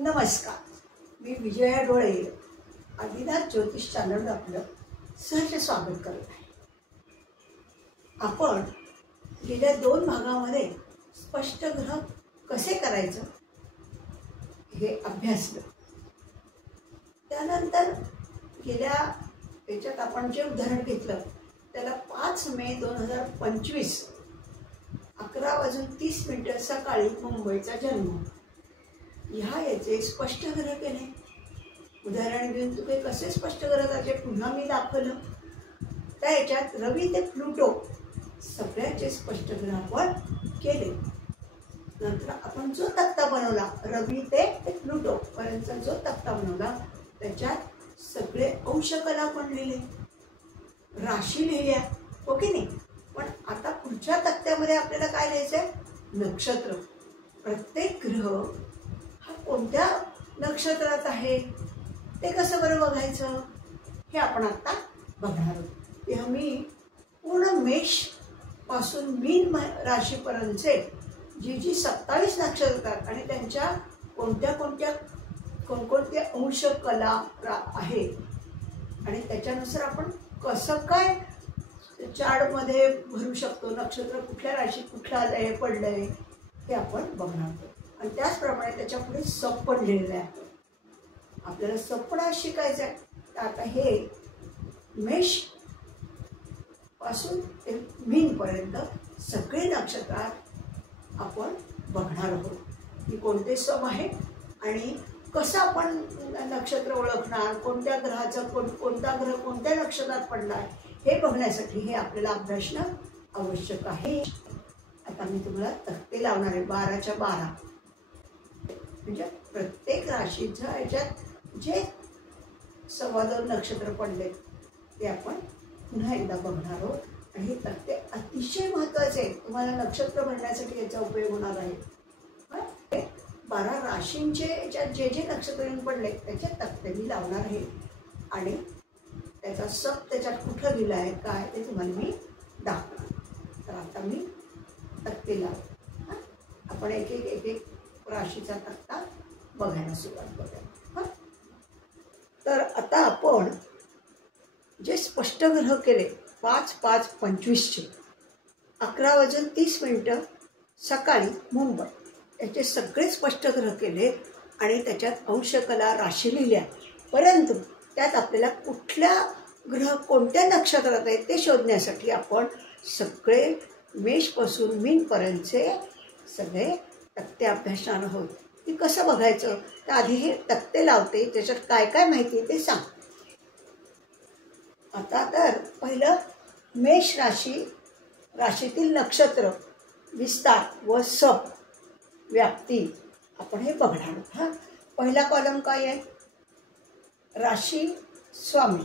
नमस्कार, मी विजया डोळे आदिनाथ ज्योतिष चॅनल आपलं सहर्ष स्वागत करत आहे. आपण गेल्या 2 भागामध्ये स्पष्ट ग्रह कसे करायचं हे अभ्यासलं. त्यानंतर गेल्या याच्यात आपण जे उदाहरण घेतलं त्याला 5 मे 2025 11:30 सकाळी मुंबईचा जन्म याचे स्पष्ट ग्रह केले. उदाहरण घेऊन तुम्ही कसे स्पष्ट ग्रह त्याचे पुन्हा मी दाखवलं. त्या याच्यात रवी ते प्लुटो सगळ्याचे स्पष्ट ग्रह आपण केले. नंतर आपण जो तक्ता बनवला रवी ते प्लुटो पर्यंतचा जो तक्ता बनवला त्याच्यात सगळे अंशकला पण लिहिले, राशी लिहिल्या, हो की नाही. पण आता पुढच्या तक्त्यामध्ये आपल्याला काय लिहायचं आहे? नक्षत्र. प्रत्येक ग्रह हा कोणत्या नक्षत्रात आहे ते कसं बरं बघायचं हे आपण आता बघणार आहोत. तेव्हा मी पूर्ण मेष पासून मीन राशीपर्यंतचे जी 27 नक्षत्रात आणि त्यांच्या कोणकोणत्या अंश कला आहे आणि त्याच्यानुसार आपण कसं काय चार्टमध्ये भरू शकतो, नक्षत्र कुठल्या राशीत कुठलं आलंय पडलंय हे आपण बघणार आहोत. आणि त्याचप्रमाणे त्याच्या पुढे सप पण लिहिलेलं आहे. आपल्याला सप पण आज शिकायचं आहे. तर आता हे मेष पासून ते मीनपर्यंत सगळे नक्षत्रात आपण बघणार आहोत की कोणते सम आहे आणि कसं आपण नक्षत्र ओळखणार, कोणत्या ग्रहाचं कोणता ग्रह कोणत्या नक्षत्रात पडला आहे हे बघण्यासाठी हे आपल्याला अभ्यासणं आवश्यक आहे. आता मी तुम्हाला तक्ते लावणार आहे 12च्या 12. म्हणजे प्रत्येक राशीच्या याच्यात जे 2.25 नक्षत्र पडले ते आपण पुन्हा एकदा बघणार आहोत. आणि हे तक्ते अतिशय महत्त्वाचे आहेत. तुम्हाला नक्षत्र भरण्यासाठी याचा उपयोग होणार आहे. 12 राशींचे याच्यात जे जे नक्षत्र पडले त्याचे तक्ते मी लावणार आहे आणि त्याचा सप त्याच्यात कुठं दिला आहे काय ते तुम्हाला मी दाखवणार. तर आता मी तक्ते लावतो. आपण एक एक राशीचा तक्ता बघायला सुरुवात करूया. तर आता आपण जे स्पष्ट ग्रह केले 5/5/25 11:30 सकाळी मुंबई याचे सगळे स्पष्ट ग्रह केले आणि त्याच्यात अंशकला राशी लिहिल्या. परंतु त्यात आपल्याला कुठल्या ग्रह कोणत्या नक्षत्रात आहेत ते शोधण्यासाठी आपण सगळे मेषपासून मीनपर्यंतचे सगळे तक्ते अभ्यासणार आहोत. की कसं बघायचं तर आधी हे तक्ते लावते त्याच्यात काय काय माहिती आहे ते सांग. आता तर पहिलं मेष राशीतील नक्षत्र विस्तार व सप व्याप्ती आपण हे बघणार आहोत. पहिला कॉलम काय आहे? राशी स्वामी.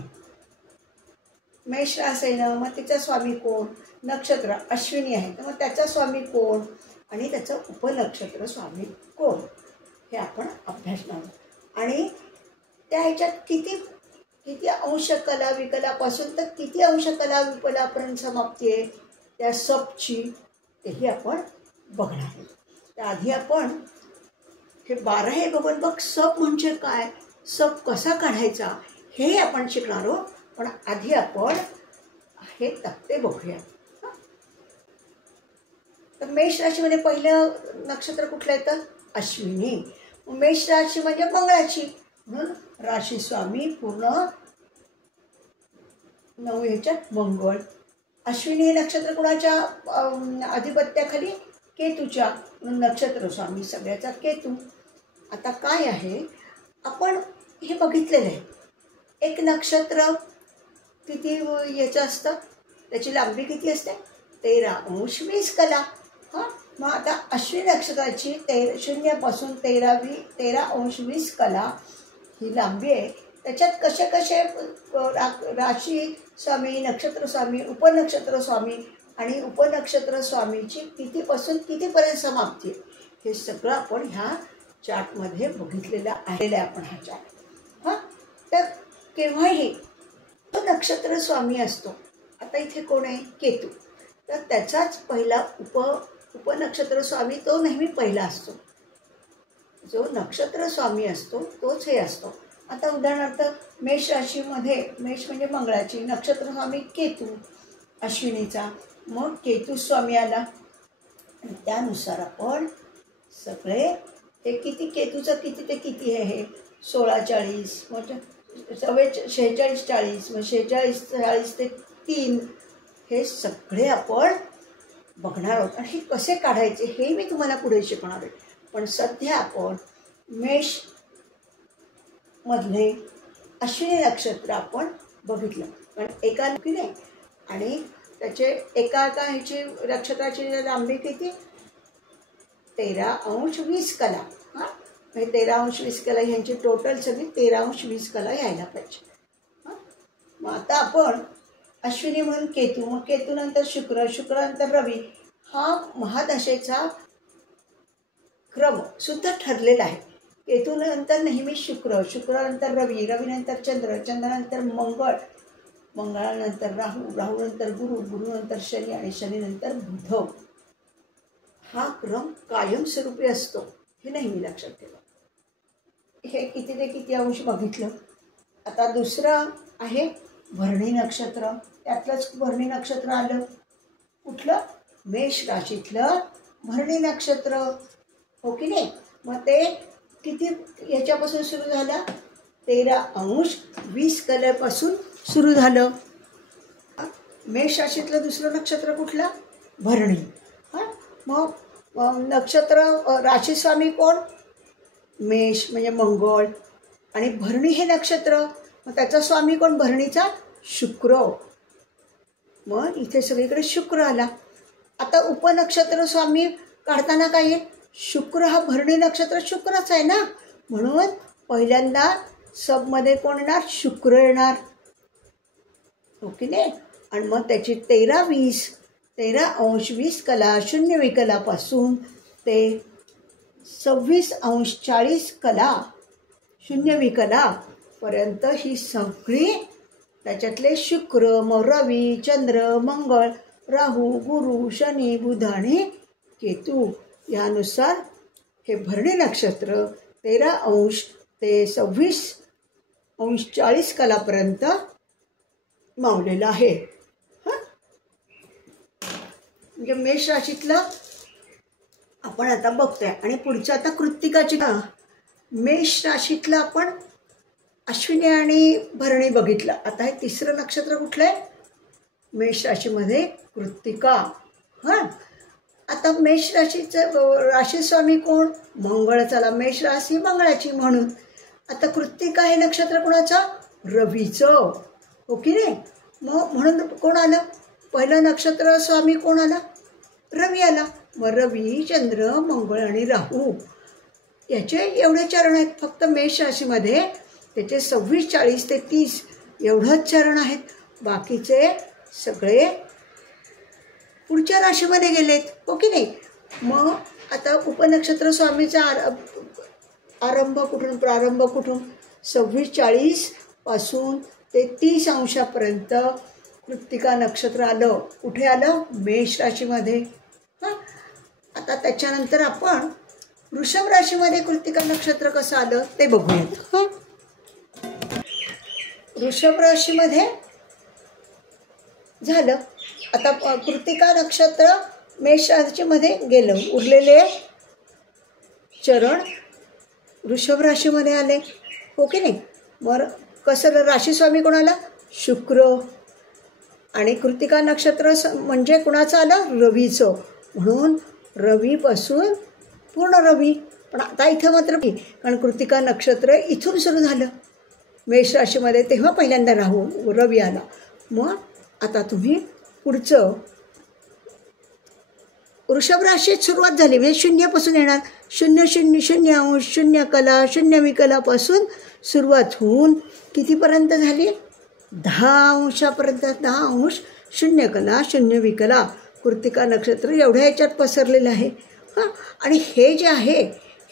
मेष राशी आहे ना, मग तिचा स्वामी कोण? नक्षत्र अश्विनी आहे तर मग त्याचा स्वामी कोण आणि त्याचं उपनक्षत्र स्वामी कोण हे आपण अभ्यासणार आहोत. आणि त्या ह्याच्यात किती अंशकला विकलापासून तर किती अंशकला विकलापर्यंत समाप्ती आहे त्या सपची तेही आपण बघणार आहोत. त्याआधी आपण हे 12 हे बघून बघ सप म्हणजे काय, सप कसा काढायचा हे आपण शिकणार आहोत. पण आधी आपण हे तक्ते बघूया. तर मेष राशीमध्ये पहिलं नक्षत्र कुठलं येतं? अश्विनी. मेष राशी म्हणजे मंगळाची म्हणून राशी स्वामी पूर्ण 9 ह्याच्यात मंगळ. अश्विनी हे नक्षत्र कुणाच्या अधिपत्याखाली? केतूच्या. म्हणून नक्षत्र स्वामी सगळ्याचा केतू. आता काय आहे आपण हे बघितलेलं आहे. एक नक्षत्र किती याचं असतं, त्याची लांबी किती असते? 13° कला. मग आता अश्विनी नक्षत्राची 0 पासून 13° कला ही लांबी आहे. त्याच्यात कसे कसे राशी स्वामी, नक्षत्र स्वामी, उपनक्षत्र स्वामी आणि उपनक्षत्र स्वामीची कितीपासून कितीपर्यंत समाप्ती हे सगळं आपण ह्या चार्टमध्ये बघितलेलं आहे. आपण हा चार्ट तर केव्हाही तो नक्षत्र स्वामी असतो. आता इथे कोण आहे? केतू. तर त्याचाच पहिला उपनक्षत्र स्वामी तो नेहमी पहिला असतो. जो नक्षत्र स्वामी असतो तोच हे असतो. आता उदाहरणार्थ मेष राशीमध्ये, मेष म्हणजे मंगळाची, नक्षत्र स्वामी केतू अश्विनीचा, मग केतू स्वामी आला आणि त्यानुसार आपण सगळे हे किती केतूचं किती ते किती आहे हे 16-40, मग 46-40, मग 46-40 ते 3 हे सगळे आपण बघणार आहोत. आणि हे कसे काढायचे हे मी तुम्हाला पुढे शिकवणार आहे. पण सध्या आपण मेष मधले अश्विनी नक्षत्र आपण बघितलं, कारण एका की नाही, आणि त्याचे एका ह्याची नक्षत्राची लांबी किती 13°20 कला. हां, म्हणजे 13°20 कला ह्यांची टोटल सगळी 13°20 कला यायला पाहिजे. हां, मग आता आपण अश्विनी म्हणून केतू, मग केतूनंतर शुक्र, शुक्रानंतर रवी, हा महादशेचा क्रम सुद्धा ठरलेला आहे. केतूनंतर नेहमी शुक्र, शुक्रानंतर रवी, रवीनंतर चंद्र, चंद्रानंतर मंगळ, मंगळानंतर राहू, राहूनंतर गुरु, गुरुनंतर शनी आणि शनीनंतर बुध. हा क्रम कायमस्वरूपी असतो, हे नेहमी लक्षात ठेवा. हे किती ते किती अंश बघितलं. आता दुसरं आहे भरणी नक्षत्र. त्यातलंच भरणी नक्षत्र आलं. कुठलं? मेष राशीतलं भरणी नक्षत्र, हो की नाही. मग ते किती याच्यापासून सुरू झालं? 13°20 कलेपासून सुरू झालं. मेष राशीतलं दुसरं नक्षत्र कुठलं? भरणी. हां, मग नक्षत्र राशीस्वामी कोण? मेष म्हणजे मंगळ, आणि भरणी हे नक्षत्र, मग त्याचा स्वामी कोण? भरणीचा शुक्र. मग इथे सगळीकडे शुक्र आला. आता उपनक्षत्र स्वामी काढताना काय येईल? शुक्र. हा भरणी नक्षत्र शुक्रच आहे ना, म्हणून पहिल्यांदा सबमध्ये कोण येणार? शुक्र येणार, हो की नाही. आणि मग त्याची 13°20 कला, शून्य विकलापासून ते 26°40 कला, शून्य विकलापर्यंत ही सगळी, त्याच्यातले शुक्र, मग रवी, चंद्र, मंगळ, राहू, गुरु, शनी, बुध आणि केतू यानुसार हे भरणी नक्षत्र 13° ते 26°40 कलापर्यंत मावलेलं आहे. हां, म्हणजे मेष राशीतलं आपण आता बघतोय. आणि पुढचं आता कृत्तिकाची. मेष राशीतलं आपण अश्विनी आणि भरणी बघितलं. आता हे तिसरं नक्षत्र कुठलं आहे? मेष राशीमध्ये कृत्तिका. हां, आता मेष राशीचं राशीस्वामी कोण? मंगळ. चला, मेष राशी मंगळाची म्हणून. आता कृत्तिका हे नक्षत्र कोणाचं? रवीचं, हो की नाही. मग म्हणून कोण आलं? पहिलं नक्षत्र स्वामी कोण आला? रवी आला. मग रवी, चंद्र, मंगळ आणि राहू याचे एवढे चरण आहेत फक्त मेष राशीमध्ये. त्याचे 26-40 ते 30 एवढंच चरण आहेत. बाकीचे सगळे पुढच्या राशीमध्ये गेलेत, हो की नाही. मग आता उपनक्षत्र स्वामीचा आरंभ कुठून, प्रारंभ कुठून? 26-40 पासून ते 30° कृत्तिका नक्षत्र आलं. कुठे आलं? मेष राशीमध्ये. हां, आता त्याच्यानंतर आपण वृषभ राशीमध्ये कृत्तिका नक्षत्र कसं आलं ते बघूयात. हां, वृषभ राशीमध्ये झालं. आता कृत्तिका नक्षत्र मेष राशीमध्ये गेलं. उरलेले चरण वृषभ राशीमध्ये आले, हो की नाही. मग कसं राशीस्वामी कोणाला? शुक्र. आणि कृत्तिका नक्षत्र म्हणजे कुणाचं आलं? रवीचं. म्हणून रवीपासून पूर्ण रवी. पण आता इथं मात्र कारण कृत्तिका नक्षत्र इथून सुरू झालं मेष राशीमध्ये, तेव्हा पहिल्यांदा राहू रवी आला. मग आता तुम्ही पुढचं वृषभ राशीत सुरुवात झाली म्हणजे शून्यापासून येणार. 0-0-0 शून्य कला, शून्य विकलापासून सुरुवात होऊन कितीपर्यंत झाली? 10°पर्यंत. 10°, शून्य कला, शून्य विकला, कृत्तिका नक्षत्र एवढ्या याच्यात पसरलेलं आहे. हां, आणि हे जे आहे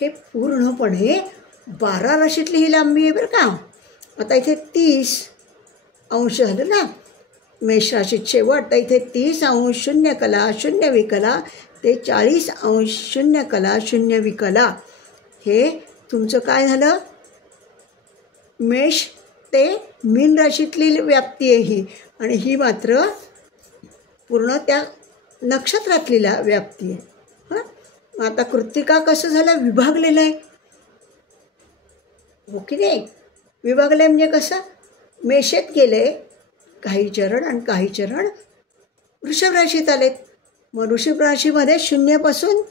हे पूर्णपणे 12 राशीतली ही लांबी आहे बरं का. आता इथे 30° झालं ना मेष राशीत शेवट. तर इथे 30° शून्य कला, शून्य विकला ते 40° शून्य कला, शून्य विकला हे तुमचं काय झालं, मेष ते मीन राशीतली व्याप्ती आहे ही, आणि ही मात्र पूर्ण त्या नक्षत्रातली व्याप्ती आहे. हां, आता कृत्तिका कसं झालं, विभागलेलं आहे, हो की नाही? विभागलं म्हणजे कसं, मेषेत गेले काही चरण आणि काही चरण वृषभ राशीत आलेत. मग वृषभ राशीमध्ये 0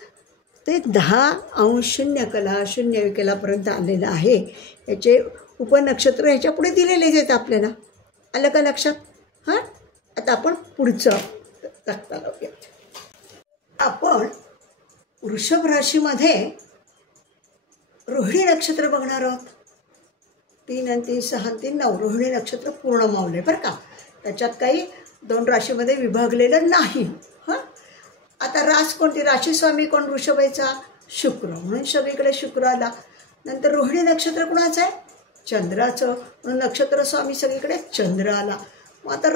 ते 10° कला 0 विकलापर्यंत आलेलं आहे. याचे उपनक्षत्र ह्याच्या पुढे दिलेलेच आहेत आपल्याला. आलं का लक्षात? हां, आता आपण पुढचं तक्ता लावूया. आपण वृषभ राशीमध्ये रोहिणी नक्षत्र बघणार आहोत. 3 आणि 3 6 आणि 3 9 रोहिणी नक्षत्र पूर्ण मावले बरं का. त्याच्यात काही 2 राशीमध्ये विभागलेलं नाही. हां, आता रास कोणती, राशी स्वामी कोण, वृषभेचा शुक्र, म्हणून सगळीकडे शुक्र आला. नंतर रोहिणी नक्षत्र कुणाचं आहे, चंद्राचं, म्हणून नक्षत्र स्वामी सगळीकडे चंद्र आला. मग आता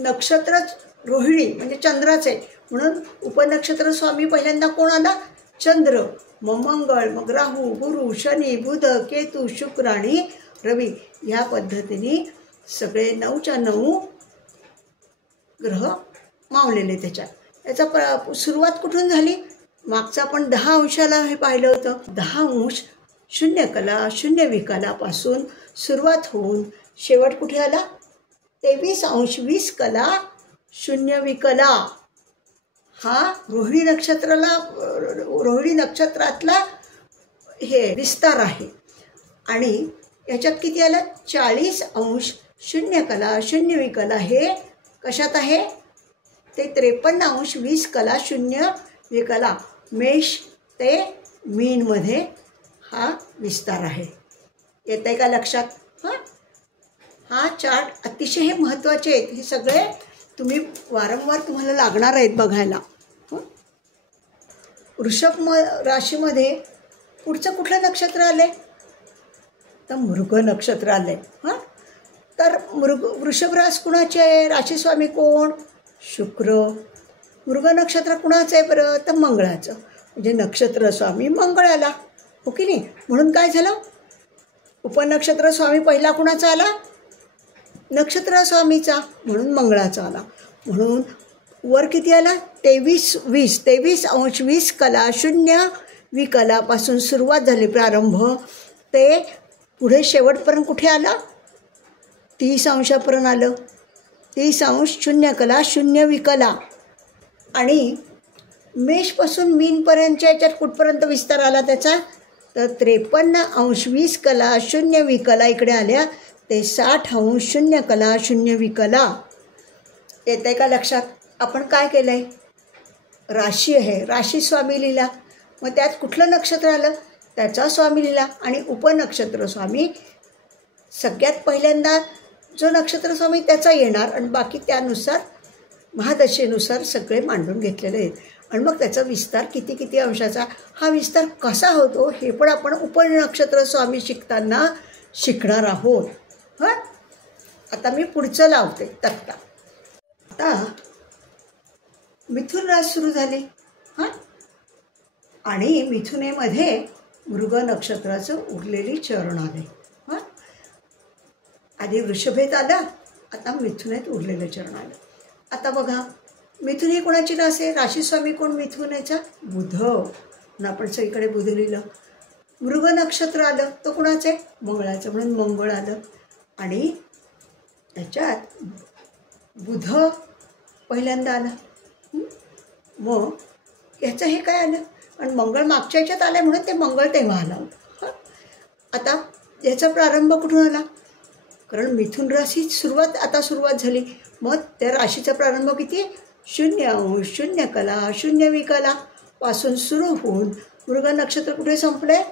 नक्षत्र रोहिणी म्हणजे चंद्राचं आहे, म्हणून उपनक्षत्र स्वामी पहिल्यांदा कोण आला, चंद्र. मग मंगळ, मग राहू, गुरु, शनी, बुध, केतू, शुक्र आणि रवी, ह्या पद्धतीने सगळे 9च्या 9 ग्रह मावलेले त्याच्यात. याचा सुरुवात कुठून झाली, मागचा आपण 10° हे पाहिलं होतं. 10° 0 कला 0 विकलापासून सुरुवात होऊन शेवट कुठे आला, 23° 20 कला 0 विकला. हा रोहिणी नक्षत्रातला हे विस्तार आहे. आणि याच्यात किती आलं, 40° 0 कला 0 विकला हे कशात आहे, ते 53° 20 कला 0 विकला. मेष ते मीनमध्ये हा विस्तार आहे. येत आहे का लक्षात? हां, हा चार्ट अतिशय हे महत्त्वाचे आहेत. हे सगळे तुम्ही वारंवार तुम्हाला लागणार आहेत बघायला. वृषभ राशीमध्ये पुढचं कुठलं नक्षत्र आले, तर मृग नक्षत्र आले. हां, तर वृषभ रास कुणाचे आहे, राशीस्वामी कोण, शुक्र. मृग नक्षत्र कुणाचं आहे बरं, तर मंगळाचं, म्हणजे नक्षत्र स्वामी मंगळ आला, हो की नाही? म्हणून काय झालं, उपनक्षत्र स्वामी पहिला कुणाचा आला, नक्षत्र स्वामीचा, म्हणून मंगळाचा आला. म्हणून वर किती आला, 23° 20 कला 0 विकलापासून सुरुवात झाली, प्रारंभ, ते पुढे शेवटपर्यंत कुठे आला, 30° आलं. 30° 0 कला 0 विकला. आणि मेषपासून मीनपर्यंतच्या याच्यात कुठपर्यंत विस्तार आला त्याचा, तर 53° 20 कला 0 विकला इकडे आल्या, ते 60° 0 कला 0 विकला. येत आहे का लक्षात? आपण काय केलं आहे, राशी आहे, राशी स्वामी लिहिला, मग त्यात कुठलं नक्षत्र आलं त्याचा स्वामी लिहिला, आणि उपनक्षत्र स्वामी सगळ्यात पहिल्यांदा जो नक्षत्र स्वामी त्याचा येणार, आणि बाकी त्यानुसार महादशेनुसार सगळे मांडून घेतलेले आहेत. आणि मग त्याचा विस्तार किती किती अंशाचा, हा विस्तार कसा होतो हे पण आपण उपनक्षत्र स्वामी शिकताना शिकणार आहोत. हां, आता मी पुढचं लावते तक्ता. आता मिथुन रास सुरू झाली. हां, आणि मिथुनेमध्ये मृग नक्षत्राचं उरलेली चरण आले. हां, आधी वृषभेत आलं, आता मिथुनेत उरलेलं चरण आलं. आता बघा, मिथुन ही कोणाची रास आहे, राशीस्वामी कोण मिथुनेचा, बुध, म्हणून आपण सगळीकडे बुध लिहिलं. मृग नक्षत्र आलं, तो कुणाचं आहे, मंगळाचं, म्हणून मंगळ आलं. आणि त्याच्यात बुध पहिल्यांदा आला, मग याचं हे काय आलं, आणि मंगळ मागच्या याच्यात आलं म्हणून ते मंगळ तेव्हा आला होता. आता याचा प्रारंभ कुठून आला, कारण मिथुन राशी सुरुवात झाली, मग त्या राशीचा प्रारंभ किती, 0° 0 कला 0 विकला पासून सुरू होऊन मृग नक्षत्र कुठे संपलंय,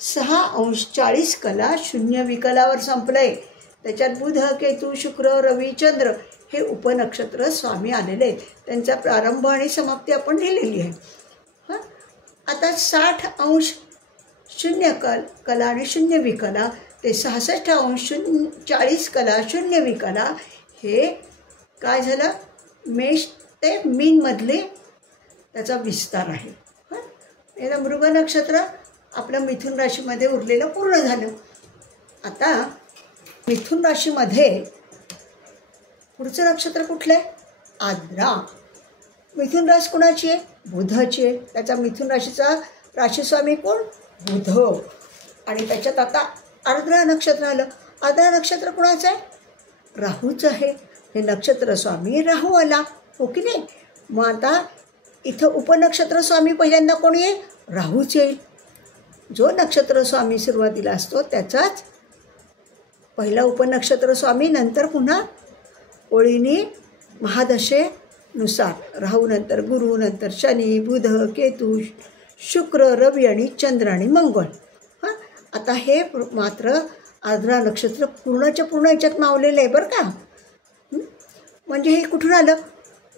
6° 40 कला 0 विकलावर संपलंय. त्याच्यात बुध, केतू, शुक्र, रवी, चंद्र हे उपनक्षत्र स्वामी आलेले आहेत. त्यांचा प्रारंभ आणि समाप्ती आपण लिहिलेली आहे. हां, आता 60° 0 कला आणि 0 विकला ते 66° 40 कला 0 विकला, हे काय झालं, मेष ते मीनमधले त्याचा विस्तार आहे. हां, याला मृग नक्षत्र आपलं मिथुन राशीमध्ये उरलेलं पूर्ण झालं. आता मिथुन राशीमध्ये पुढचं नक्षत्र कुठलं आहे? आर्द्रा. मिथुन राशी कोणाची आहे? बुधाची आहे. त्याचा मिथुन राशीचा राशीस्वामी कोण? बुध. आणि त्याच्यात आता आर्द्रा नक्षत्र आलं. आर्द्रा नक्षत्र कोणाचं आहे? राहूचं आहे. हे नक्षत्र स्वामी राहू आला, हो की नाही? मग आता इथं उपनक्षत्र स्वामी पहिल्यांदा कोण येईल? राहूच येईल. जो नक्षत्र स्वामी सुरुवातीला असतो त्याचाच पहिला उपनक्षत्र स्वामी, नंतर पुन्हा ओळीने महादशेनुसार राहू, नंतर गुरु, नंतर शनी, बुध, केतू, शुक्र, रवी आणि चंद्र आणि मंगळ. हां, आता हे मात्र आर्द्रा नक्षत्र पूर्णच्या पूर्ण याच्यात मावलेलं आहे बरं का. म्हणजे हे कुठून आलं?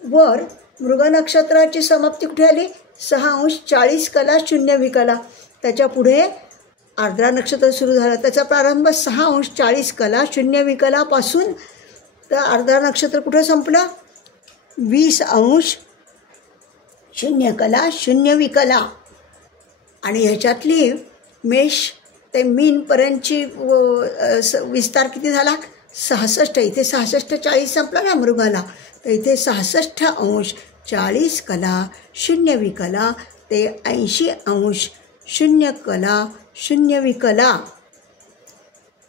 वर मृग नक्षत्राची समाप्ती कुठे आली? 6:40 कला 0 विकला. त्याच्या पुढे आर्द्रा नक्षत्र सुरू झालं. त्याचा प्रारंभ 6:40 कला 0 विकलापासून तर आर्द्रा नक्षत्र कुठं संपलं? 20:0 कला 0 विकला. आणि ह्याच्यातली मेष ते मीनपर्यंतची विस्तार किती झाला? 66. इथे 66:40 संपला ना मृगाला, तर इथे 66:40 कला 0 विकला ते 80:0 कला 0 विकला.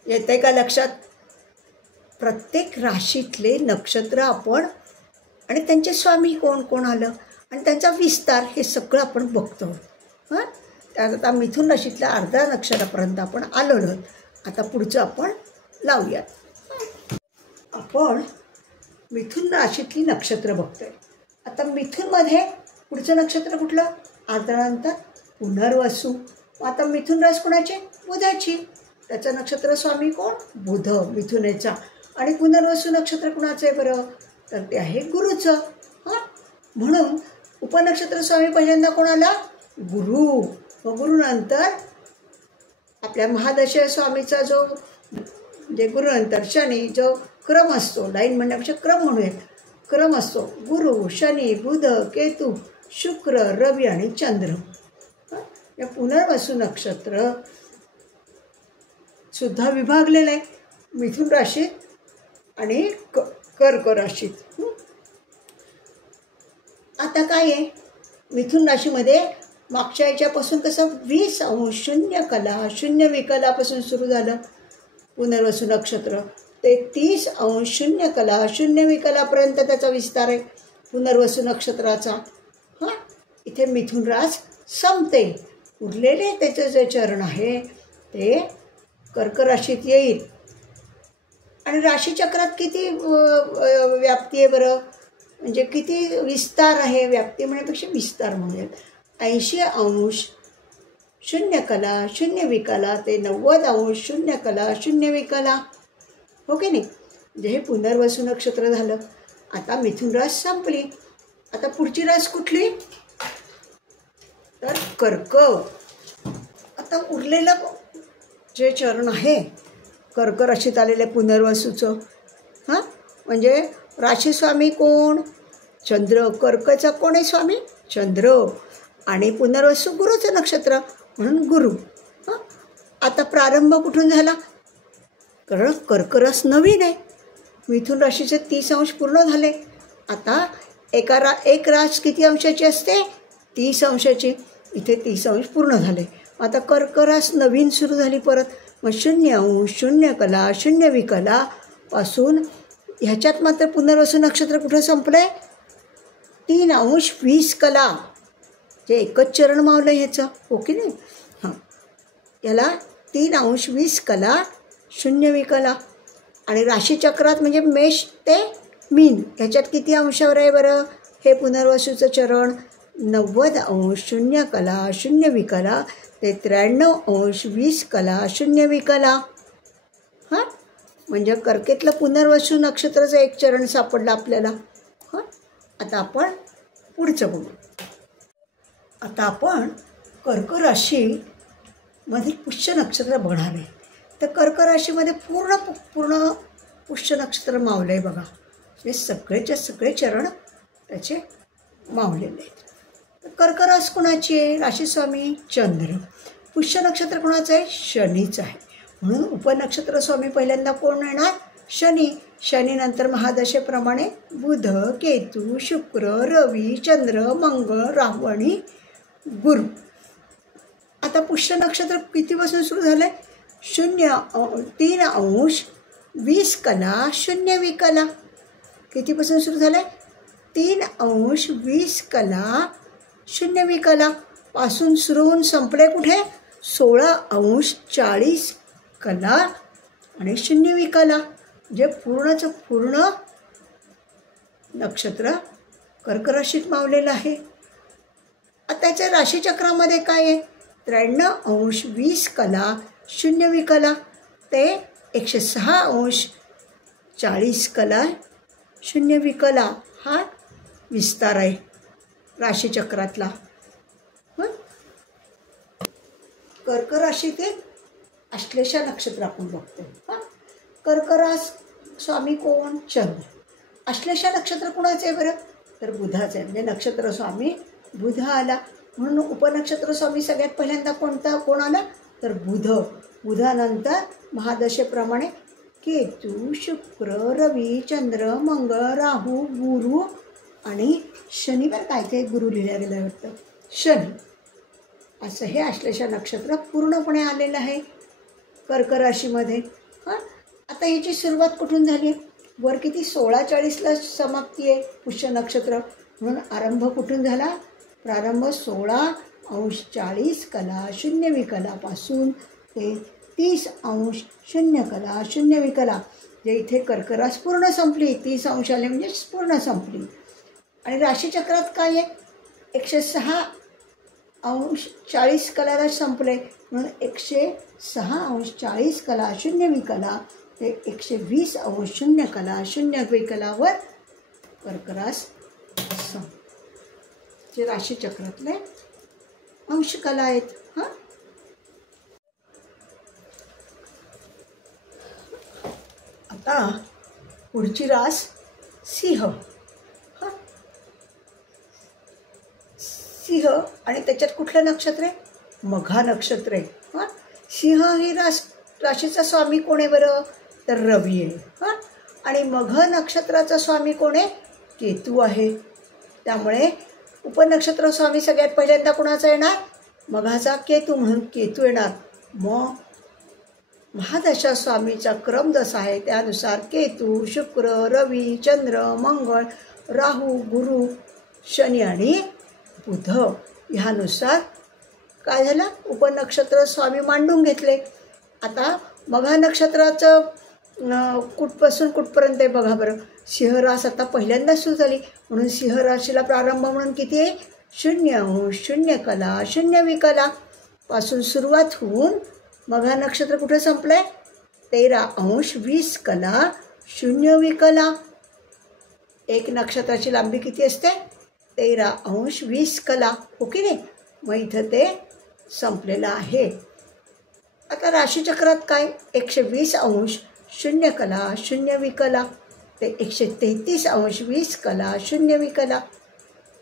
येते का लक्षात? प्रत्येक राशीतले नक्षत्र आपण आणि त्यांचे स्वामी कोण कोण आलं आणि त्यांचा विस्तार हे सगळं आपण बघतो. हां, त्यात आता मिथुन राशीतल्या आर्द्रा नक्षत्रापर्यंत आपण आलो. आता पुढचं आपण लावूयात. आपण मिथुन राशीतली नक्षत्र बघतोय. आता मिथुनमध्ये पुढचं नक्षत्र कुठलं? आर्द्रानंतर पुनर्वसू. आता मिथुन रास कोणाची? बुधाची. त्याचं नक्षत्र स्वामी कोण? बुध, मिथुनेचा. आणि पुनर्वसू नक्षत्र कुणाचं आहे बरं? तर ते आहे गुरुचं. हां, म्हणून उपनक्षत्र स्वामी पहिल्यांदा कोण आला? गुरु. व गुरुनंतर आपल्या महादशा स्वामीचा जो म्हणजे गुरुनंतर शनी, जो क्रम असतो, लाईन म्हणण्यापेक्षा क्रम म्हणूयात, क्रम असतो गुरु, शनी, बुध, केतू, शुक्र, रवी आणि चंद्र. या पुनर्वसू नक्षत्र सुद्धा विभागलेलं आहे मिथुन राशीत आणि कर्क राशीत. आता काय आहे? मिथुन राशीमध्ये मागच्या याच्यापासून कसं 20:0 कला 0 विकलापासून सुरू झालं पुनर्वसू नक्षत्र, ते 30:0 कला 0 विकलापर्यंत त्याचा विस्तार आहे पुनर्वसू नक्षत्राचा. हां, इथे मिथुन रास संपते. उरलेले त्याचं जे चरण आहे ते कर्क राशीत येईल. आणि राशीचक्रात किती व्याप्ती आहे बरं? म्हणजे किती विस्तार आहे? व्याप्ती म्हणण्यापेक्षा विस्तार म्हणूयात. 80:0 कला 0 विकला ते 90:0 कला 0 विकला, हो की नाही? म्हणजे हे पुनर्वसू नक्षत्र झालं. आता मिथुन रास संपली. आता पुढची रास कुठली? तर कर्क. आता उरलेलं जे चरण आहे कर्क राशीत आलेलं पुनर्वसूचं, हां, म्हणजे राशीस्वामी कोण? चंद्र. कर्कचा कोण आहे स्वामी? चंद्र. आणि पुनर्वसू गुरुचं नक्षत्र म्हणून गुरु. हां, आता प्रारंभ कुठून झाला? कारण कर्क रास नवीन आहे. मिथुन राशीचे 30 पूर्ण झाले. आता एक रास किती अंशाची असते? 30 इथे 30 पूर्ण झाले. आता कर्क रास नवीन सुरू झाली परत. मग 0:0 कला 0 विकला पासून ह्याच्यात मात्र पुनर्वसू नक्षत्र कुठं संपलं आहे? 3:20 कला. जे एकच चरण मावलं ह्याचं, हो की नाही? हां, याला 3:20 कला 0 विकला. आणि राशीचक्रात म्हणजे मेष ते मीन ह्याच्यात किती अंशावर आहे बरं हे पुनर्वसूचं चरण? 90:0 कला 0 विकला ते 93:20 कला 0 विकला. हां, म्हणजे कर्केतलं पुनर्वसू नक्षत्राचं एक चरण सापडलं आपल्याला. हां, आता आपण पुढचं बघू. आता आपण कर्क राशीमधील पुष्य नक्षत्र बघणार आहे. तर कर्क राशीमध्ये पूर्ण पुष्य नक्षत्र मावलं आहे बघा. हे सगळेच्या सगळे चरण त्याचे मावलेले आहेत. तर कर्क रास कोणाची आहे? राशीस्वामी चंद्र. पुष्य नक्षत्र कोणाचं आहे? शनीचं आहे. म्हणून उपनक्षत्र स्वामी पहिल्यांदा कोण येणार? शनी. शनीनंतर महादशेप्रमाणे बुध, केतू, शुक्र, रवी, चंद्र, मंगळ, राहू आणि गुरु. आता पुष्य नक्षत्र कितीपासून सुरू झालं आहे? 3° 20' 0 कितीपासून सुरू झालं आहे? 3° 20' पासून सुरू होऊन संपले कुठे? 16° 40' आणि 0 जे पूर्णचं पूर्ण नक्षत्र कर्क राशीत मावलेलं आहे. आता त्याच्या राशीचक्रामध्ये काय आहे? 93° 20' 0 ते 106° 40' 0 हा विस्तार आहे राशीचक्रातला. कर्क राशीतील आश्लेषा नक्षत्र आपण बघतो. कर्क रास स्वामी कोण? चंद्र. आश्लेषा नक्षत्र कोणाचं आहे बरं? तर बुधाचं आहे. म्हणजे नक्षत्र स्वामी बुध आला. म्हणून उपनक्षत्र स्वामी सगळ्यात पहिल्यांदा कोण आला? तर बुध. बुधानंतर महादशेप्रमाणे केतू, शुक्र, रवी, चंद्र, मंगळ, राहू, गुरु आणि शनिवार काय ते गुरु लिहिल्या गेलं वाटतं, शनी. असं हे आश्लेषा नक्षत्र पूर्णपणे आलेलं आहे कर्क राशीमध्ये. आता याची सुरुवात कुठून झाली? वर किती 16:40 समाप्ती आहे पुष्य नक्षत्र. म्हणून आरंभ कुठून झाला? प्रारंभ 16°40' 0 पासून ते 30° 0 जे इथे कर्करास पूर्ण संपली. 30° आले म्हणजे पूर्ण संपली. आणि राशीचक्रात काय आहे? 106°40' संपले. म्हणून 106°40' 0 ते 120° 0 वर कर्करास जे राशीचक्रातले अंशकला आहेत. आता पुढची रास सिंह. सिंह आणि त्याच्यात कुठलं नक्षत्र आहे? मघा नक्षत्र आहे. सिंह ही राशीचा स्वामी कोण आहे बरं? तर रवी आहे. आणि मघ नक्षत्राचा स्वामी कोण आहे? केतू आहे. त्यामुळे उपनक्षत्र स्वामी सगळ्यात पहिल्यांदा कोणाचा येणार? मघाचा केतू. म्हणून केतू येणार. मग महादशा स्वामीचा क्रम जसा आहे त्यानुसार केतू, शुक्र, रवी, चंद्र, मंगळ, राहू, गुरु, शनी आणि बुध ह्यानुसार काय झालं? उपनक्षत्र स्वामी मांडून घेतले. आता मघा नक्षत्राचं कुठपासून कुठपर्यंत आहे बघा बरं. सिंह रास आता पहिल्यांदा सुरू झाली. म्हणून सिंह राशीला प्रारंभ म्हणून किती आहे? 0° 0 पासून सुरुवात होऊन मघा नक्षत्र कुठे संपलंय? 13° 20' 0 एक नक्षत्राची लांबी किती असते? 13° हो की नाही? मग इथं ते संपलेलं आहे. आता राशीचक्रात काय? 120° 0 ते 133° 20 0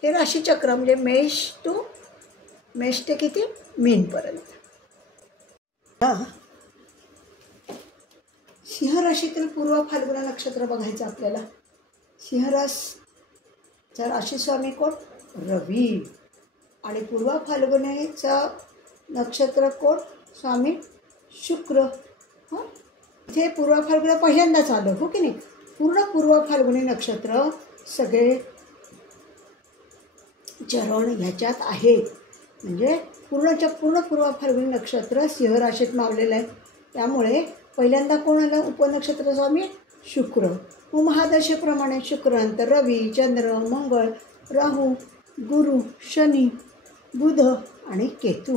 हे राशीचक्र म्हणजे मेष ते किती? मीनपर्यंत. सिंह राशीतील पूर्व फाल्गुन नक्षत्र बघायचं आपल्याला. सिंह राशीचा राशी स्वामी कोण? रवी. आणि पूर्व फाल्गुनीचा नक्षत्र कोण? स्वामी शुक्र. इथे पूर्व फाल्गुन पहिल्यांदाच आलं हो की नाही? पूर्ण पूर्व फाल्गुनी नक्षत्र सगळे चरण ह्याच्यात आहेत. म्हणजे पूर्ण पूर्व फाल्गुनी नक्षत्र सिंह राशीत मावलेलं आहे. त्यामुळे पहिल्यांदा कोण आलं? उपनक्षत्र स्वामी शुक्र. मग महादशेप्रमाणे शुक्रानंतर रवी, चंद्र, मंगळ, राहू, गुरु, शनी, बुध आणि केतू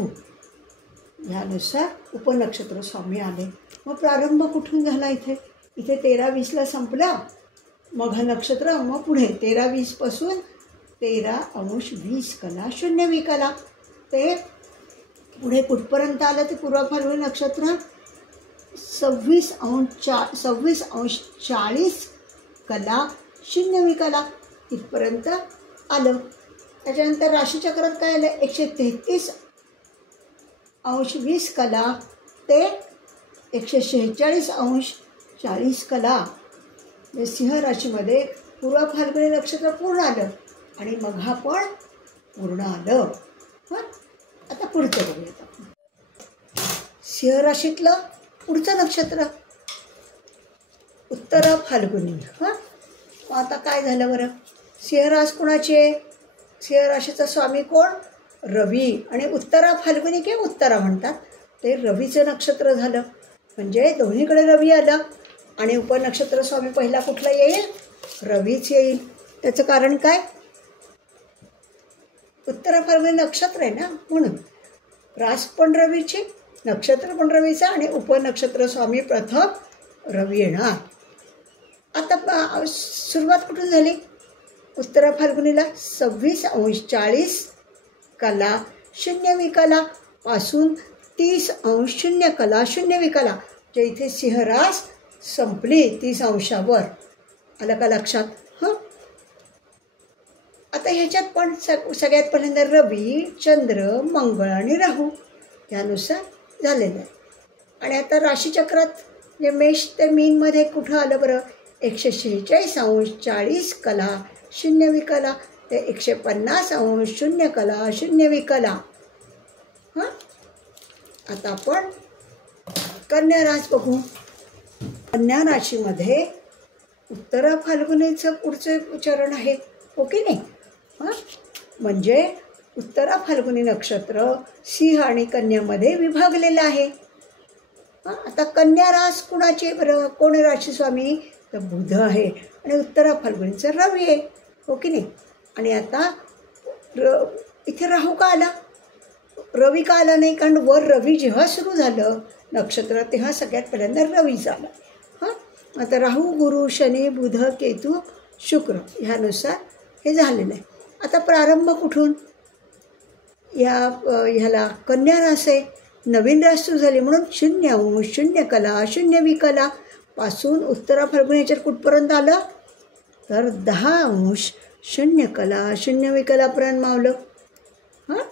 ह्यानुसार उपनक्षत्र स्वामी आले. मग प्रारंभ कुठून झाला? इथे 13-20 संपला मघ नक्षत्र. मग पुढे 13-20 पासून 13° 20' 0 ते पुढे कुठपर्यंत आलं? ते पूर्व फाल्गुनी नक्षत्र 26° 40' 0 इथपर्यंत आलं. त्याच्यानंतर राशीचक्रात काय आलं? 133 अंश 20 कला ते 146 अंश 40 कला. म्हणजे सिंह राशीमध्ये पूर्व फाल्गुनी नक्षत्र पूर्ण आलं आणि मग हा पण पूर्ण आलं. हां, आता पुढचं बघूयात आपण. सिंह राशीतलं पुढचं नक्षत्र उत्तरा फाल्गुनी. हां, आता काय झालं बरं? सिंह रास कोणाची आहे? सिंह राशीचा स्वामी कोण? रवी. आणि उत्तरा फाल्गुनी किंवा उत्तरा म्हणतात ते रवीचं नक्षत्र झालं. म्हणजे दोन्हीकडे रवी आलं आणि उपनक्षत्र स्वामी पहिला कुठला येईल? रवीच येईल. त्याचं कारण काय? उत्तरा फाल्गुनी नक्षत्र आहे ना, म्हणून रास पण रवीची, नक्षत्र पण रवीचं आणि उपनक्षत्र स्वामी प्रथम रवी येणार. आता सुरुवात कुठून झाली? उत्तरा फाल्गुनीला 26 अंश 40 कला 0 विकला पासून 30 अंश 0 कला 0 विकला. जे इथे सिंहरास संपली 30 अंशावर. आलं का लक्षात? हां, आता ह्याच्यात पण सगळ्यात पहिल्यांदा रवी, चंद्र, मंगळ आणि राहू यानुसार झालेलं आहे. आणि आता राशीचक्रात जे मेष ते मीनमध्ये कुठं आलं बरं? 146 अंश 40 कला 0 विकला ते 150 अंश 0 कला 0 विकला. हां, आता आपण कन्या रास बघू. कन्या राशीमध्ये उत्तरा फाल्गुनीचं पुढचं चरण आहे, हो की नाही? हां, म्हणजे उत्तरा फाल्गुनी नक्षत्र सिंह आणि कन्यामध्ये विभागलेलं आहे. हां, आता कन्या रास कुणाची बरं? कोण राशी स्वामी? तर बुध आहे आणि उत्तरा फाल्गुनीचं रवी आहे, हो की नाही? आणि आता इथे राहू का आला? रवी का आला नाही? कारण वर रवी जेव्हा सुरू झालं नक्षत्र तेव्हा सगळ्यात पहिल्यांदा रवी झाला. हां, आता राहू, गुरु, शनी, बुध, केतू, शुक्र ह्यानुसार हे झालेलं आहे. आता प्रारंभ कुठून? ह्याला कन्या रास आहे, नवीन रास सुरू झाली म्हणून 0 अंश 0 कला 0 विकला पासून उत्तरा फाल्गुनी याच्यात कुठपर्यंत आलं? तर 10 अंश 0 कला 0 विकलापर्यंत मावलं. हां,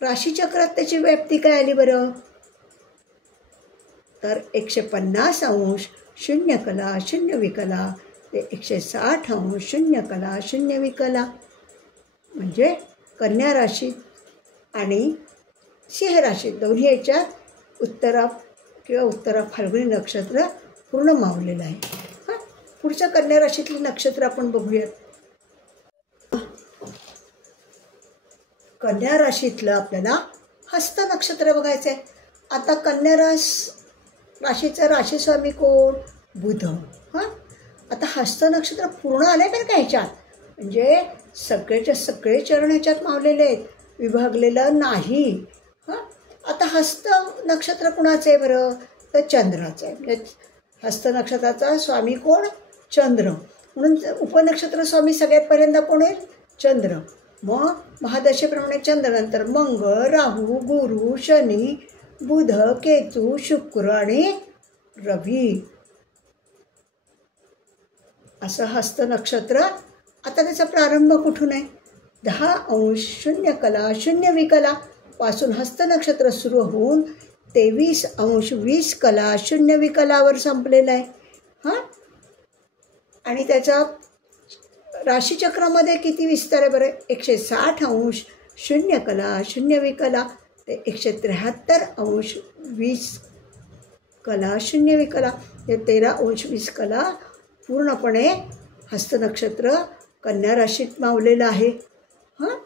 राशीचक्रात त्याची व्याप्ती काय आली बरं? तर 150 अंश 0 कला 0 विकला ते 160 अंश 0 कला 0 विकला. म्हणजे कन्या राशीत आणि सिंह राशीत दोन्ही याच्यात उत्तरा किंवा उत्तरा फाल्गुनी नक्षत्र पूर्ण मावलेलं आहे. हां, पुढच्या कन्या राशीतली नक्षत्र आपण बघूयात. कन्या राशीतलं आपल्याला हस्त नक्षत्र बघायचं आहे. आता कन्या राशीचा राशीस्वामी कोण? बुध. हां, आता हस्त नक्षत्र पूर्ण आलं बरं का ह्याच्यात. म्हणजे सगळेच्या सगळे चरण ह्याच्यात मावलेले आहेत, विभागलेलं नाही. हां, आता हस्त नक्षत्र कुणाचं आहे बरं? तर चंद्राचं आहे. म्हणजे हस्त नक्षत्राचा स्वामी कोण? चंद्र. म्हणून उपनक्षत्र स्वामी सगळ्यात पहिल्यांदा कोण आहे? चंद्र. मग महादशेप्रमाणे चंद्र, नंतर मंगळ, राहू, गुरु, शनी, बुध, केतू, शुक्र आणि रवी असं हस्त नक्षत्र. आता त्याचा प्रारंभ कुठून आहे? 10 अंश 0 कला 0 विकला पासून हस्त नक्षत्र सुरू होऊन 23 अंश 20 कला 0 विकलावर संपलेला आहे. हां, आणि त्याचा राशीचक्रामध्ये किती विस्तार आहे बरं? 160 अंश 0 कला 0 विकला ते 173 अंश 20 कला 0 विकला. हे 13 अंश 20 कला पूर्णपणे हस्त नक्षत्र कन्या राशीत मावलेलं आहे. हां,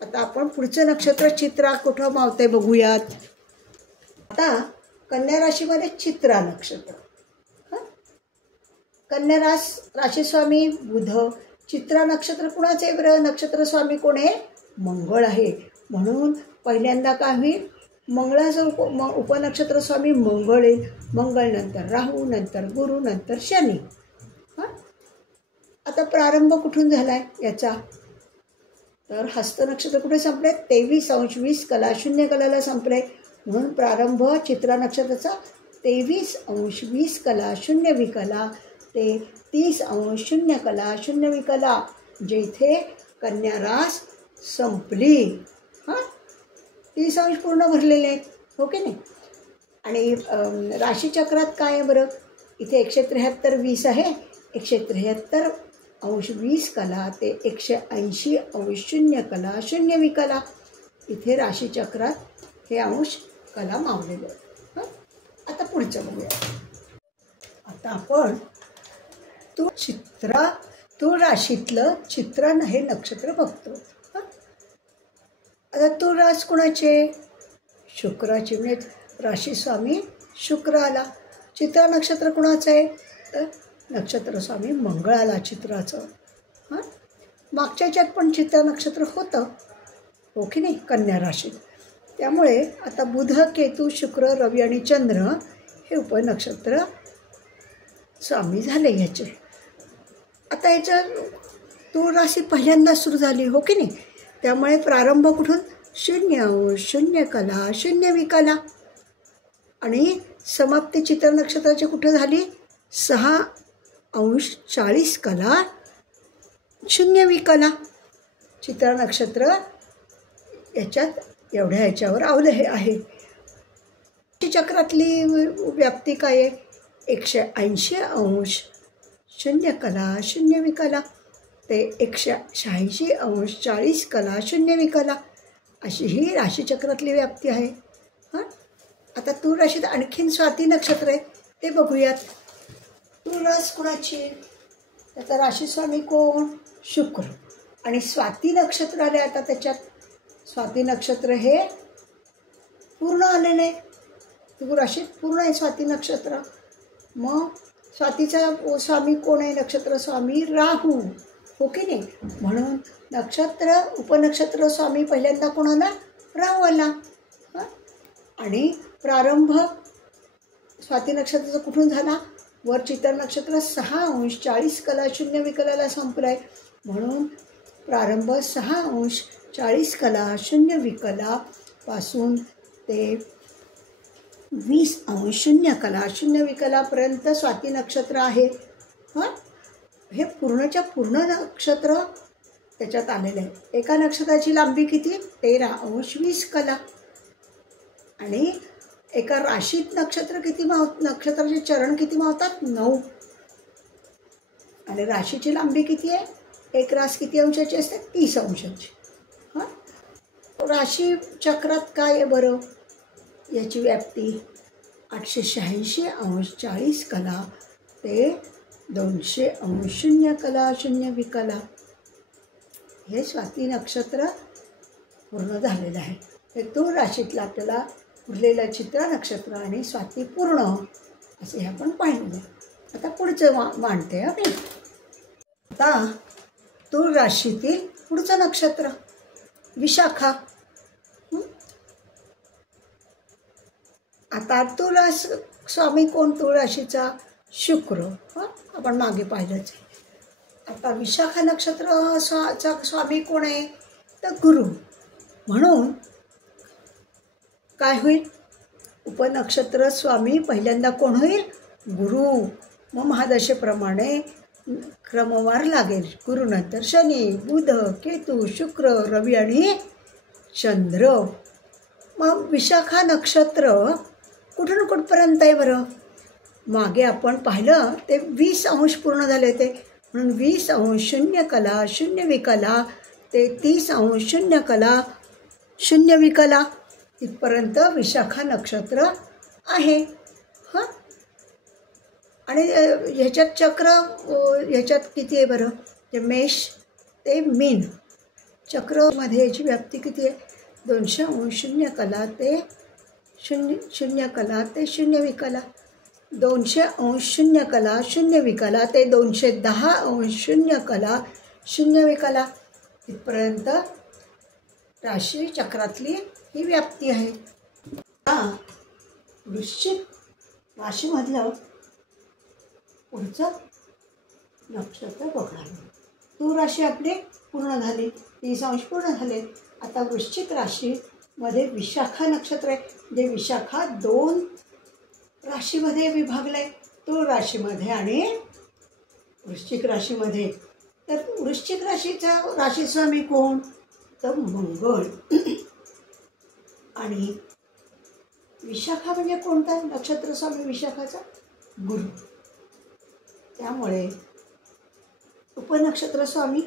आता आपण पुढचं नक्षत्र चित्रा कुठं मावते बघूयात. आता कन्या राशीमध्ये चित्रा नक्षत्र. हां, कन्या राशीस्वामी बुध. चित्रा नक्षत्र कुणाचं आहे बरं? नक्षत्र स्वामी कोण आहे? मंगळ आहे. म्हणून पहिल्यांदा काय होईल? मंगळाचं उपनक्षत्र स्वामी मंगळ येईल. मंगळ नंतर राहू, नंतर गुरु, नंतर शनी. हां, आता प्रारंभ कुठून झाला आहे याचा? तर हस्त नक्षत्र कुठे संपले? 23 अंश 20 कला 0 कलाला संपले. म्हणून प्रारंभ चित्रा नक्षत्राचा 23 अंश 20 कला 0 विकला ते 30 अंश 0 कला 0 विकला. जे इथे कन्या रास संपली. हां, 30 अंश पूर्ण भरलेले आहेत, हो की नाही. आणि राशीचक्रात काय आहे बरं, इथे 173 20 आहे. 173 अंश 20 कला ते 180 अंश 0 कला 0 विकला. इथे राशीचक्रात हे अंश कला मावलेले आहेत. आता पुढचं बघूया. आता आपण तूळ राशीतलं चित्र हे नक्षत्र बघतो. आता तूळ रास कुणाचे, शुक्राची, म्हणजे राशी स्वामी शुक्र आला. चित्रा नक्षत्र कुणाचं आहे, तर नक्षत्र स्वामी मंगळाला चित्राचं. मागच्या ह्याच्यात पण चित्रा नक्षत्र होतं, हो की नाही, कन्या राशीत. त्यामुळे आता बुध, केतू, शुक्र, रवी आणि चंद्र हे उपनक्षत्र स्वामी झाले ह्याचे. आता ह्याचं तूळ राशी पहिल्यांदा सुरू झाली, हो की नाही. त्यामुळे प्रारंभ कुठून, 0 अंश 0 कला 0 विकला. आणि समाप्ती चित्र नक्षत्राची कुठं झाली, 6 अंश 40 कला 0 विकला. चित्रा नक्षत्र याच्यात एवढ्या ह्याच्यावर आवलं हे आहे. चक्रातली व्याप्ती काय आहे, 180 अंश 0 कला 0 विकला ते 186 अंश 40 कला 0 विकला. अशी ही राशीचक्रातली व्याप्ती आहे. आता तूळ राशीत आणखीन स्वाती नक्षत्र आहे, ते बघूयात. तूळ रास कुणाची, त्याचा राशीस्वामी कोण, शुक्र. आणि स्वाती नक्षत्र आले. आता त्याच्यात स्वाती नक्षत्र हे पूर्ण आलेले, तूळ राशीत पूर्ण आहे स्वाती नक्षत्र. मग स्वातीचा स्वामी कोण आहे, नक्षत्र स्वामी राहू, हो की नाही. म्हणून नक्षत्र उपनक्षत्र स्वामी पहिल्यांदा कोणाला, राहू आला. आणि प्रारंभ स्वाती नक्षत्राचा कुठून झाला, वर चित्रा नक्षत्र 6 अंश 40 कला 0 विकलाला संपलं आहे. म्हणून प्रारंभ 6 अंश 40 कला 0 विकला पासून ते 20 अंश 0 कला 0 विकलापर्यंत स्वाती नक्षत्र आहे. हे पूर्णच्या पूर्ण नक्षत्र त्याच्यात आलेलं आहे. एका नक्षत्राची लांबी किती, 13 अंश 20 कला. आणि एका राशीत नक्षत्र किती नक्षत्राचे चरण किती मावतात, 9. आणि राशीची लांबी किती आहे, एक रास किती अंशाची असते, 30 अंशाची. राशी चक्रात काय आहे बरं, याची व्याप्ती 886 अंश 40 कला ते 200 अंश 0 कला 0 विकला. हे स्वाती नक्षत्र पूर्ण झालेलं आहे. हे तूळ राशीतलं आपल्याला उरलेलं चित्रा नक्षत्र आणि स्वाती पूर्ण असे आपण पाहिलं. आता पुढचं मांडते मी. आता तूळ राशीतील पुढचं नक्षत्र विशाखा. आता तूळ स्वामी कोण, तूळ राशीचा शुक्र, आपण मागे पाहिलंच आहे. आता विशाखा नक्षत्राचा स्वामी कोण आहे, तर गुरु. म्हणून काय होईल, उपनक्षत्र स्वामी पहिल्यांदा कोण होईल, गुरु. मग महादशेप्रमाणे क्रमवार लागेल. गुरुनंतर शनी, बुध, केतू, शुक्र, रवी आणि चंद्र. मग विशाखा नक्षत्र कुठून कुठपर्यंत आहे बरं, मागे आपण पाहिलं ते 20 अंश पूर्ण झाले होते. म्हणून 20 अंश 0 कला 0 विकला ते 30 अंश 0 कला 0 विकला इथपर्यंत विशाखा नक्षत्र आहे. आणि ह्याच्यात चक्र ह्याच्यात किती आहे बरं, ते मेष ते मीन चक्रमध्ये याची व्याप्ती किती आहे, 200 अंश 0 कला ते 0 कला ते 0 विकला. 200 अंश 0 कला 0 विकला ते 210 अंश 0 कला 0 विकला इथपर्यंत राशी चक्रातली ही व्याप्ती आहे. वृश्चिक राशीमधलं पुढचं नक्षत्र बघणार. तूळ राशी आपली पूर्ण झाली, 30 अंश पूर्ण झाले. आता वृश्चिक राशीमध्ये विशाखा नक्षत्र आहे, जे विशाखा 2 राशीमध्ये विभागलं आहे, तूळ राशीमध्ये आणि वृश्चिक राशीमध्ये. तर वृश्चिक राशीचा राशीस्वामी कोण, तर मंगळ. आणि विशाखा म्हणजे कोणता नक्षत्र स्वामी विशाखाचा? गुरु. त्यामुळे उपनक्षत्र स्वामी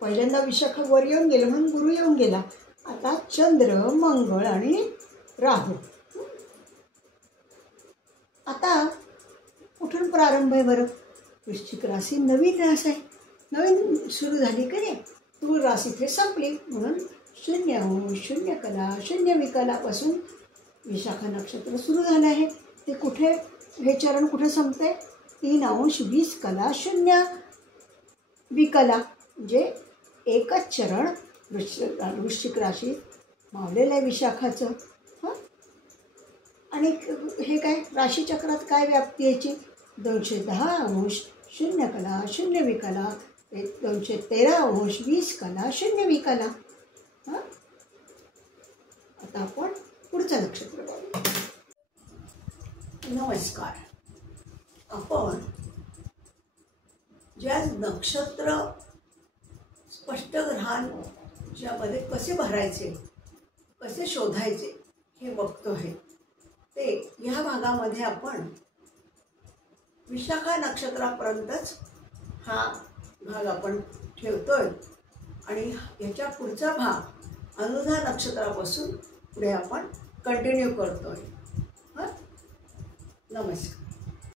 पहिल्यांदा विशाखा वर येऊन गेलं म्हणून गुरु येऊन गेला. आता चंद्र, मंगळ आणि राहू. आता कुठून प्रारंभ आहे बरं? वृश्चिक राशी नवीन रास आहे, नवीन सुरू झाली का नाही? तूळ रास इथे संपली म्हणून 0 अंश 0 कला 0 विकलापासून विशाखा नक्षत्र सुरू झालं आहे. ते कुठे, हे चरण कुठे संपते? 3 अंश 20 कला 0 विकला, म्हणजे एकच चरण वृश्चिक राशी मावलेलं आहे विशाखाचं. हां, आणि हे काय राशीचक्रात काय व्याप्ती याची? 210 अंश 0 कला 0 विकला, 213 अंश 20 कला 0 विकला. हां, आता आपण पुढचं नक्षत्र बघू. नमस्कार. आपण ज्या नक्षत्र स्पष्ट ग्रहांच्यामध्ये कसे भरायचे, कसे शोधायचे हे बघतो आहे. ते ह्या भागामध्ये आपण विशाखा नक्षत्रापर्यंतच हा भाग आपण ठेवतोय आणि याच्या पुढचा भाग अनुराधा नक्षत्रापासून पुढे आपण कंटिन्यू करतोय. हां, नमस्कार.